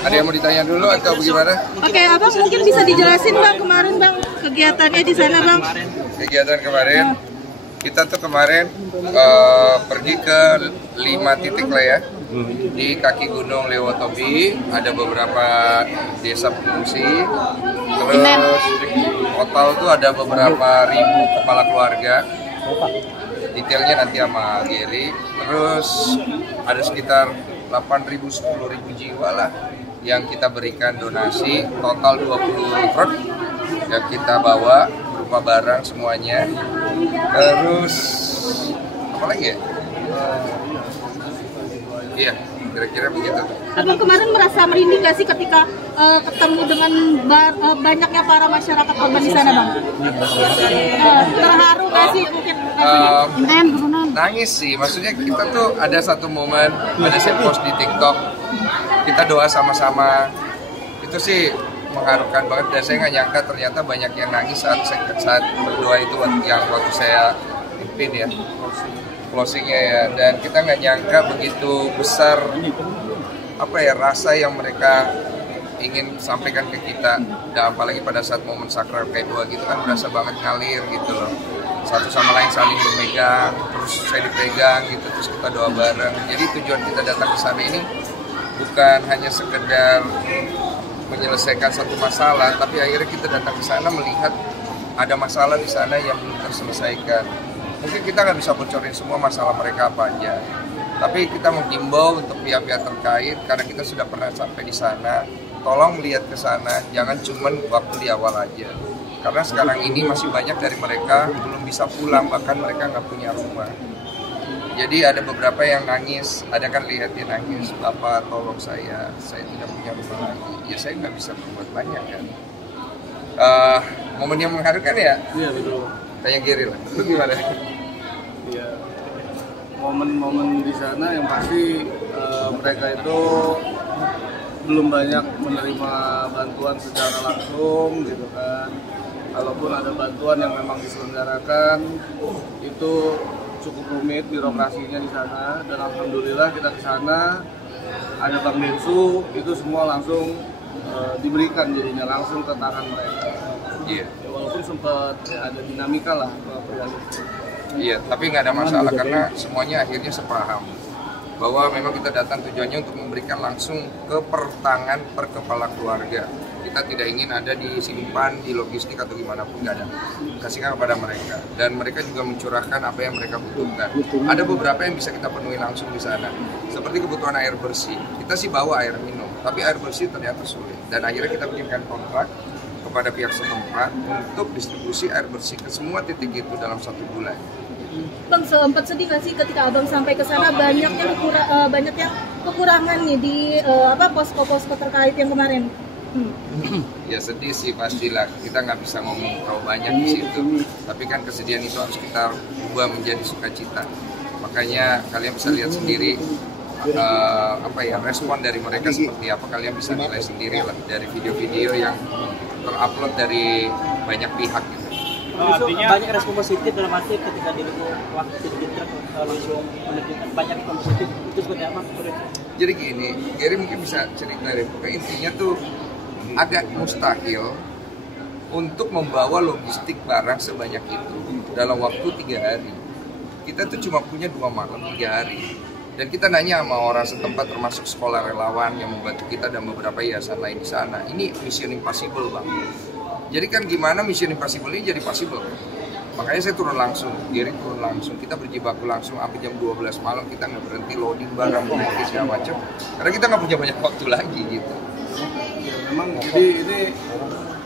Ada yang mau ditanya dulu atau bagaimana? Oke, Abang mungkin bisa dijelasin Bang kemarin Bang kegiatannya di sana Bang. Kegiatan kemarin kita tuh kemarin pergi ke 5 titik lah ya. Di kaki Gunung Lewotobi ada beberapa desa pengungsi. Terus total tuh ada beberapa ribu kepala keluarga. Detailnya nanti sama Gary. Terus ada sekitar 8.000-10.000 jiwa lah yang kita berikan donasi, total 20 truk yang kita bawa berupa barang semuanya. Terus apa lagi ya? Iya, kira-kira begitu. Abang kemarin merasa merinding nggak sih ketika ketemu dengan banyaknya para masyarakat korban di sana Bang? Terharu nggak sih mungkin? Nangis sih, maksudnya kita tuh ada satu momen, ada saya post di TikTok, kita doa sama-sama, itu sih mengharukan banget dan saya nggak nyangka ternyata banyak yang nangis saat berdoa itu yang waktu saya pimpin ya, closingnya ya, dan kita nggak nyangka begitu besar apa ya rasa yang mereka ingin sampaikan ke kita, dan apalagi pada saat momen sakral kayak doa gitu kan berasa banget ngalir gitu loh, satu sama lain saling berpegang, terus saya dipegang gitu, terus kita doa bareng. Jadi tujuan kita datang ke sana ini bukan hanya sekedar menyelesaikan satu masalah, tapi akhirnya kita datang ke sana melihat ada masalah di sana yang belum terselesaikan. Mungkin kita nggak bisa bocorin semua masalah mereka apa aja, tapi kita menghimbau untuk pihak-pihak terkait karena kita sudah pernah sampai di sana. Tolong lihat ke sana, jangan cuman waktu di awal aja. Karena sekarang ini masih banyak dari mereka belum bisa pulang, bahkan mereka nggak punya rumah. Jadi ada beberapa yang nangis, ada kan lihat dia nangis, Bapak tolong saya tidak punya rumah lagi. Ya saya nggak bisa berbuat banyak kan. Momen yang mengharukan ya? Iya betul. Tanya Gary lah, itu gimana? Iya, momen-momen di sana yang pasti mereka itu belum banyak menerima bantuan secara langsung gitu kan. Kalaupun ada bantuan yang memang diselenggarakan itu cukup rumit birokrasinya di sana, dan alhamdulillah kita ke sana ada Bang Densu, itu semua langsung diberikan jadinya langsung ke tangan mereka. Iya. Ya, walaupun sempat ya, ada dinamika lah perihal itu. Iya, tapi nggak ada masalah karena semuanya akhirnya sepaham bahwa memang kita datang tujuannya untuk memberikan langsung ke pertangan per kepala keluarga. Kita tidak ingin ada disimpan di logistik atau gimana pun, nggak ada. Kasihkan kepada mereka, dan mereka juga mencurahkan apa yang mereka butuhkan. Ada beberapa yang bisa kita penuhi langsung di sana, seperti kebutuhan air bersih. Kita sih bawa air minum, tapi air bersih ternyata sulit. Dan akhirnya kita bikinkan kontrak kepada pihak setempat untuk distribusi air bersih ke semua titik itu dalam 1 bulan. Bang, sempat sedih nggak sih ketika Abang sampai ke sana banyak yang kekurangan nih di posko-posko terkait yang kemarin? Ya sedih sih pastilah, kita nggak bisa ngomong terlalu banyak di situ, tapi kan kesedihan itu harus kita ubah menjadi sukacita. Makanya kalian bisa lihat sendiri respon dari mereka seperti apa, kalian bisa nilai sendiri lah dari video-video yang terupload dari banyak pihak gitu. Artinya banyak respon positif dalam arti ketika dirimu waktu langsung menunjukkan banyak respon positif, itu seperti apa? Jadi gini, Gary mungkin bisa cerita deh, pokoknya intinya tuh agak mustahil untuk membawa logistik barang sebanyak itu dalam waktu 3 hari. Kita tuh cuma punya 2 malam 3 hari. Dan kita nanya sama orang setempat termasuk sekolah relawan yang membantu kita dan beberapa yayasan lain di sana. Ini mission impossible Bang. Jadi kan gimana mission impossible ini jadi possible? Makanya saya turun langsung, Gary turun langsung, kita berjibaku langsung sampai jam 12 malam, kita nggak berhenti loading barang, berhenti segala macam, karena kita nggak punya banyak waktu lagi gitu. Ya, memang jadi ini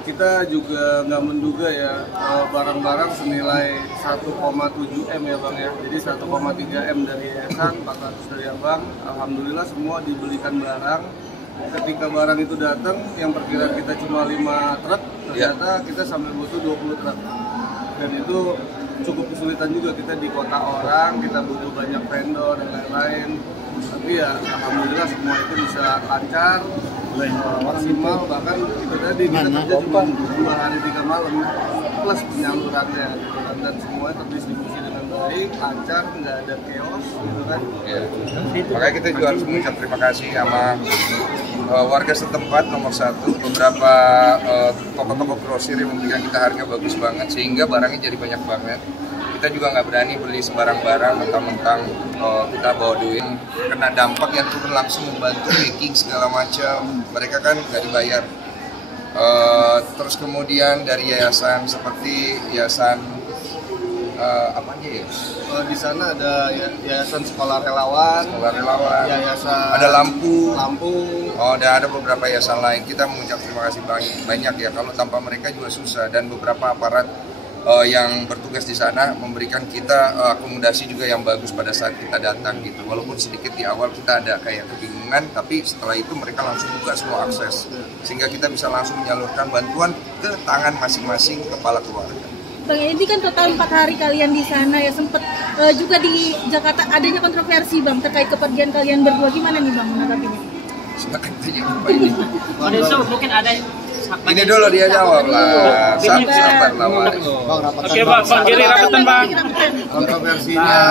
kita juga nggak menduga ya barang-barang senilai 1,7 M ya Bang ya. Jadi 1,3 M dari yayasan, 400 dari Abang, alhamdulillah semua dibelikan barang. Ketika barang itu datang, yang perkiraan kita cuma 5 truk, ternyata kita sampai butuh 20 truk. Dan itu cukup kesulitan juga, kita di kota orang, kita butuh banyak vendor dan lain-lain. Tapi ya alhamdulillah semua itu bisa lancar, maksimal, bahkan itu tadi kita kerja cuma 2 hari 3 malam plus penyalurannya gitu kan, dan semuanya terdistribusi dengan baik, lancar, nggak ada chaos gitu kan. Ya. Makanya kita juga harus mengucap terima kasih sama warga setempat nomor satu, beberapa toko-toko grosir yang memberikan kita harga bagus banget sehingga barangnya jadi banyak banget. Kita juga nggak berani beli sembarang barang mentang-mentang kita bawa duit, kena dampak yang turun langsung membantu packing segala macam. Mereka kan nggak dibayar. Terus kemudian dari yayasan seperti yayasan apa aja ya? Di sana ada yayasan sekolah relawan, yayasan ada lampu. Oh, dan ada beberapa yayasan lain. Kita mengucap terima kasih banyak ya. Kalau tanpa mereka juga susah, dan beberapa aparat yang bertugas di sana memberikan kita akomodasi juga yang bagus pada saat kita datang gitu. Walaupun sedikit di awal kita ada kayak kebingungan, tapi setelah itu mereka langsung buka semua akses sehingga kita bisa langsung menyalurkan bantuan ke tangan masing-masing kepala keluarga. Bang, ini kan total 4 hari kalian di sana ya, sempat juga di Jakarta adanya kontroversi Bang terkait kepergian kalian berdua, gimana nih Bang menanggapinya? Silakan tanya apa ini. Mungkin ada Ini dulu dia jawab lah. Sabar lah. Oke Bang, Giri rapatan Bang. Kontroversinya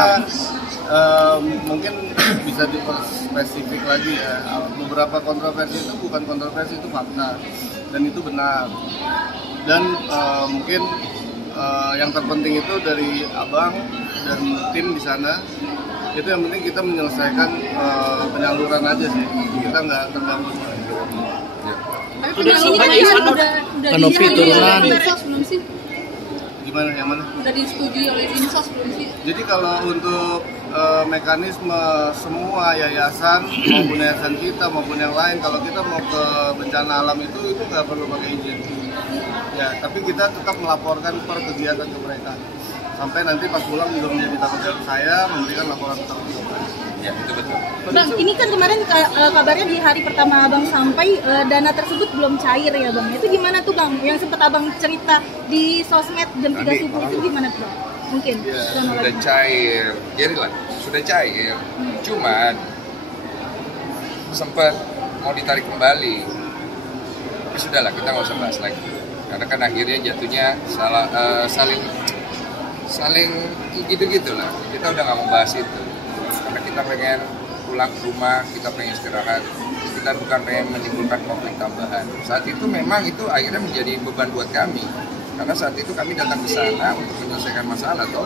mungkin bisa diperspesifik lagi ya. Beberapa kontroversi itu bukan kontroversi, itu fakta dan itu benar. Dan mungkin yang terpenting itu dari Abang dan tim di sana, itu yang penting kita menyelesaikan penyaluran aja sih. Kita nggak terganggu. Sudah Kanopi turunan. Gimana, yang mana? Udah disetujui oleh Dinsos belum sih? Jadi kalau untuk mekanisme semua yayasan maupun yayasan kita maupun yang lain, kalau kita mau ke bencana alam itu nggak perlu pakai izin. Ya, tapi kita tetap melaporkan per kegiatan ke mereka. Sampai nanti pas pulang juga menjadi tanggung jawab saya memberikan laporan tentang itu. Ya, itu betul. Bang, ini kan kemarin kabarnya di hari pertama Abang sampai dana tersebut belum cair ya Bang. Itu gimana tuh Bang? Yang sempat Abang cerita di sosmed jam 3 subuh itu gimana tuh Bang? Mungkin sudah cair, jadilah sudah cair. Cuman sempat mau ditarik kembali. Tapi sudahlah, kita nggak usah bahas lagi. Karena kan akhirnya jatuhnya saling gitu-gitulah. Kita udah nggak mau bahas itu. Karena kita pengen pulang ke rumah, kita pengen istirahat, kita bukan pengen menimbulkan konflik tambahan. Saat itu memang itu akhirnya menjadi beban buat kami, karena saat itu kami datang ke sana untuk menyelesaikan masalah toh.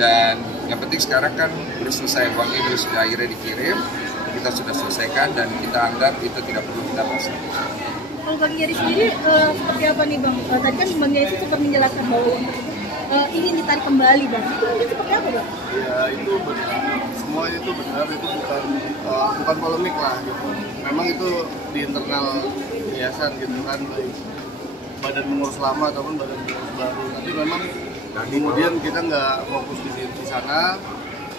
Dan yang penting sekarang kan sudah selesai, uang ini sudah akhirnya dikirim, kita sudah selesaikan dan kita anggap itu tidak perlu kita bahas. Kalau Bang Giri sendiri seperti apa nih Bang? Tadi kan Bang Giri sempat menjelaskan bahwa ingin ditarik kembali Bang. Itu mungkin seperti apa Bang? Ya itu benar. Semua itu benar, itu bukan polemik lah gitu. Memang itu di internal yayasan gitu kan, baik badan pengurus lama ataupun badan pengurus baru. Tapi memang kemudian kita nggak fokus di sana.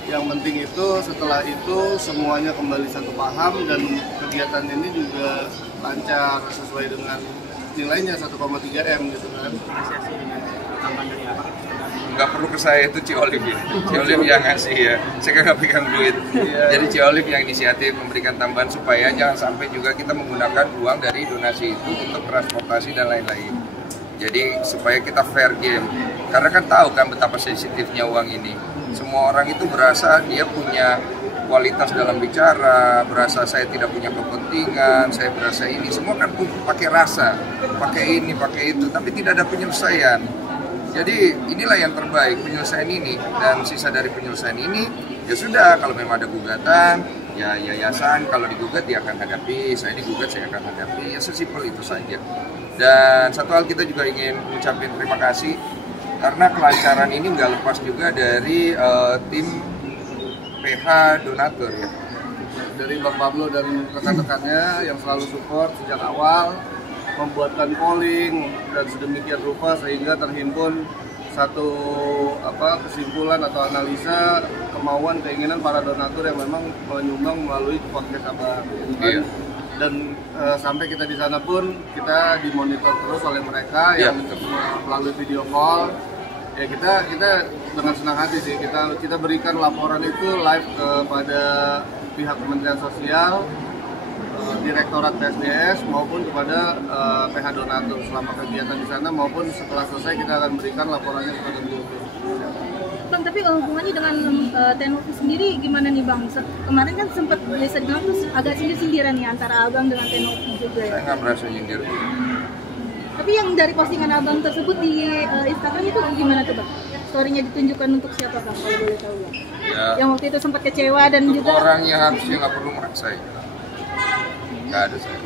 Yang penting itu setelah itu semuanya kembali satu paham dan kegiatan ini juga lancar sesuai dengan nilainya 1,3 M gitu kan. Nggak perlu ke saya, itu Ci Olive ya. Ci Olive yang ngasih ya, saya kan nggak pegang duit. Jadi Ci Olive yang inisiatif memberikan tambahan supaya jangan sampai juga kita menggunakan uang dari donasi itu untuk transportasi dan lain-lain. Jadi supaya kita fair game, karena kan tahu kan betapa sensitifnya uang ini. Semua orang itu berasa dia punya kualitas dalam bicara, berasa saya tidak punya kepentingan, saya berasa ini, semua kan pakai rasa, pakai ini, pakai itu, tapi tidak ada penyelesaian. Jadi inilah yang terbaik, penyelesaian ini, dan sisa dari penyelesaian ini ya sudah, kalau memang ada gugatan ya yayasan kalau digugat dia akan hadapi, saya digugat saya akan hadapi, ya sesimpel itu saja. Dan satu hal kita juga ingin mengucapkan terima kasih karena kelancaran ini nggak lepas juga dari tim PH donatur ya, dari Bang Pablo dan rekan-rekannya yang selalu support sejak awal, membuatkan polling dan sedemikian rupa sehingga terhimpun satu kesimpulan atau analisa kemauan keinginan para donatur yang memang menyumbang melalui podcast Abang. Iya. Dan sampai kita di sana pun kita dimonitor terus oleh mereka yang melalui video call. Ya kita dengan senang hati sih kita berikan laporan itu live kepada pihak Kementerian Sosial, Direktorat PSDS maupun kepada PH Donatur selama kegiatan di sana maupun setelah selesai kita akan berikan laporannya kepada beliau. Bang, tapi hubungannya dengan Tenovi sendiri gimana nih Bang? Kemarin kan sempat bisa dibilang tuh agak sindir-sindiran nih antara Abang dengan Tenovi juga ya. Saya nggak merasa nyindir. Tapi yang dari postingan Abang tersebut di Instagram itu gimana tuh Bang? Story-nya ditunjukkan untuk siapa Bang, kalau boleh tahu Bang? Ya, Yang waktu itu sempat kecewa dan untuk juga orang yang harusnya nggak perlu merasain. Nggak ada saya.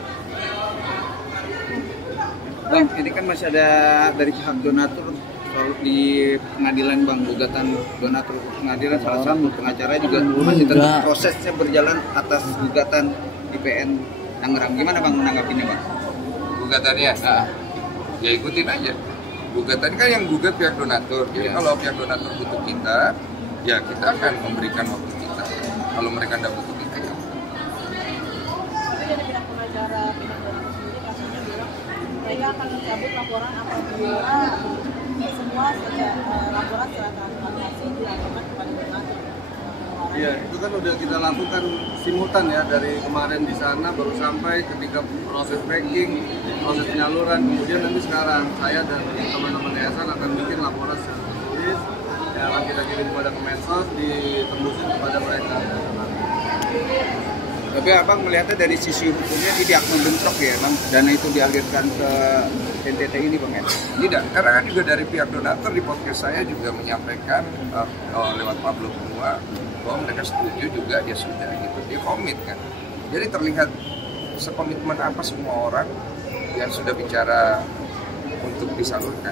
Bang, ini kan masih ada dari pihak donatur di pengadilan Bang, gugatan donatur pengadilan, salah satu pengacara juga masih tetap prosesnya berjalan atas gugatan IPN Tangerang. Gimana Bang menanggapinya Bang? Gugatannya? Ya ikutin aja. Gugatan kan yang gugat pihak donatur. Jadi kalau pihak donatur butuh kita, ya kita akan memberikan waktu kita. Kalau mereka tidak butuh kita, ya. dari pihak pengacara pihak donatur sendiri kasusnya bilang mereka akan mencabut laporan apabila semua laporan secara transparansi dilakukan kepada donatur. Iya, itu kan udah kita lakukan simultan ya, dari kemarin di sana baru sampai ketika proses packing, proses penyaluran, kemudian nanti sekarang saya dan teman-teman yayasan akan bikin laporan secara tertulis yang akan kita kirim kepada Kemensos, ditembusin kepada mereka. Tapi Abang melihatnya dari sisi hukumnya tidak membentrok ya Bang, dana itu dialirkan ke NTT ini Bang ya? Tidak, karena kan juga dari pihak donatur di podcast saya juga menyampaikan lewat Pablo Benua bahwa mereka setuju juga, ya sudah gitu, dia komit kan. Jadi terlihat sekomitmen apa semua orang yang sudah bicara untuk disalurkan.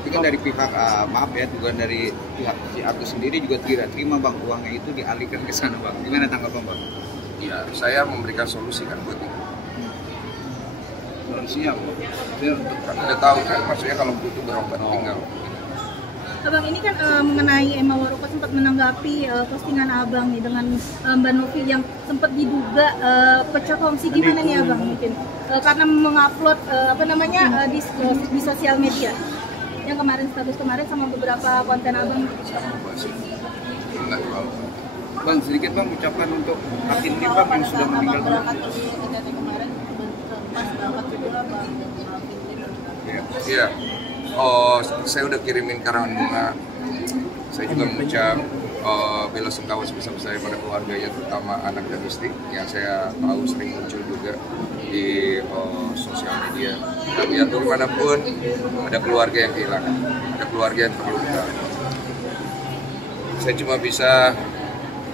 Tapi kan dari pihak, maaf ya, juga dari pihak si Agus sendiri juga tidak terima Bang, uangnya itu dialihkan ke sana Bang. Gimana tanggapan Bang? Ya, saya memberikan solusi kan buat itu. Solusinya Bang? Ya, Kan udah tahu kan, maksudnya kalau butuh berobat tinggal. Abang ini kan mengenai Emma Waruko sempat menanggapi postingan Abang nih dengan Mbak Novi yang sempat diduga pecah kongsi, gimana nih Abang mungkin karena mengupload di sosial media yang kemarin, status kemarin sama beberapa konten Abang. Enggak terlalu. Bang, sedikit Bang ucapkan untuk Hakim Limbang yang sudah meninggal dunia. Iya. Oh, saya udah kirimin karangan bunga. Saya juga mengucap bela sungkawa sebesar-besarnya pada keluarganya, terutama anak dan istri yang saya tahu sering muncul juga di sosial media. Dan biar bagaimanapun ada keluarga yang kehilangan, ada keluarga yang terluka. Saya cuma bisa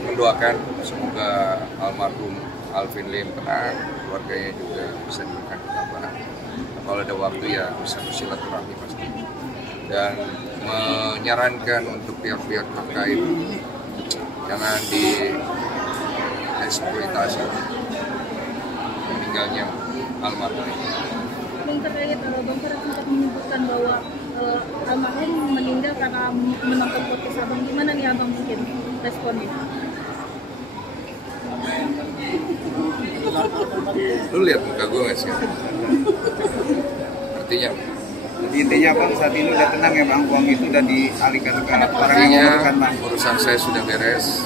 mendoakan semoga almarhum Alvin Lim tenang, keluarganya juga bisa diberikan ketabahan. Kalau ada waktu ya bisa bersilaturahmi pasti. Dan menyarankan untuk pihak-pihak terkait jangan dieksploitasi meninggalnya almarhum. Bang, terkait Bang Farah sempat menyebutkan bahwa almarhum meninggal karena menonton podcast Abang, gimana nih Abang mungkin responnya? Lu lihat muka gue nggak sih? Artinya? Jadi intinya Bang saat ini udah tenang ya Bang, uang itu udah dialihkan ke orang yang membutuhkan Bang. Urusan saya sudah beres.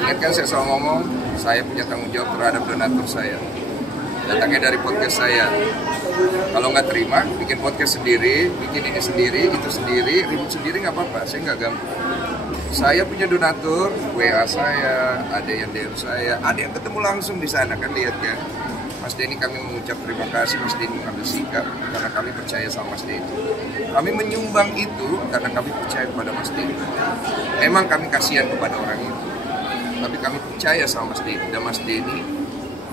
Ingat kan saya selalu ngomong, saya punya tanggung jawab terhadap donatur saya. Datangnya dari podcast saya. Kalau nggak terima, bikin podcast sendiri, bikin ini sendiri, itu sendiri, ribut sendiri nggak apa-apa. Saya nggak ganggu. Saya punya donatur, WA saya, ada yang DM saya, ada yang ketemu langsung di sana kan, lihat kan. Mas Denny, kami mengucap terima kasih, Mas Denny mengambil sikap karena kami percaya sama Mas Denny. Kami menyumbang itu karena kami percaya kepada Mas Denny. Memang kami kasihan kepada orang itu, tapi kami percaya sama Mas Denny, dan Mas Denny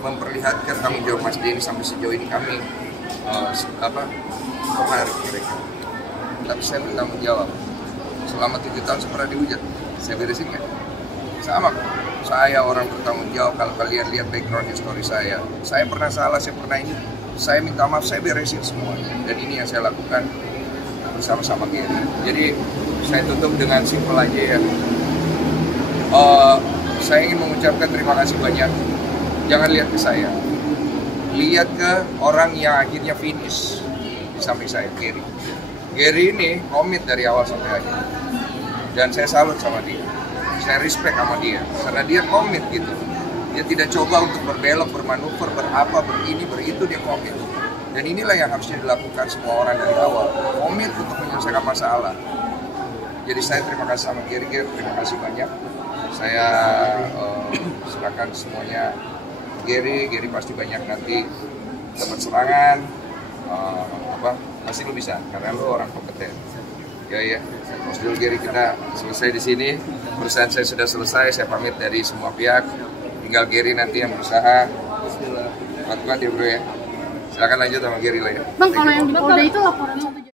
memperlihatkan tanggung jawab Mas Denny sampai sejauh ini kami terharu mereka. Tapi saya bertanggung jawab. Selama 7 tahun saya pernah dihujat, saya beresin nggak? Sama kok. Saya orang bertanggung jawab. Kalau kalian lihat background history saya pernah salah, saya pernah ini, saya minta maaf, saya beresin semua. Dan ini yang saya lakukan bersama-sama Gary. Jadi saya tutup dengan simpel aja ya. Saya ingin mengucapkan terima kasih banyak. Jangan lihat ke saya, lihat ke orang yang akhirnya finish di samping saya, Gary. Gary ini komit dari awal sampai akhir, dan saya salut sama dia. Saya respect sama dia karena dia komit gitu. Dia tidak coba untuk berbelok, bermanuver, berapa, berini, beritu, dia komit. Dan inilah yang harusnya dilakukan semua orang dari awal, komit untuk menyelesaikan masalah. Jadi saya terima kasih sama Gary, terima kasih banyak. Saya silakan semuanya Gary pasti banyak nanti dapat serangan, pasti lu bisa karena lu orang kompeten. Ya, Mas Dul Gary kita selesai di sini. Perusahaan saya sudah selesai, saya pamit dari semua pihak. Tinggal Gary nanti yang berusaha. Kuat-kuat ya bro ya. Silakan lanjut sama Gary lah ya. Bang, kalau yang di Polda itu laporannya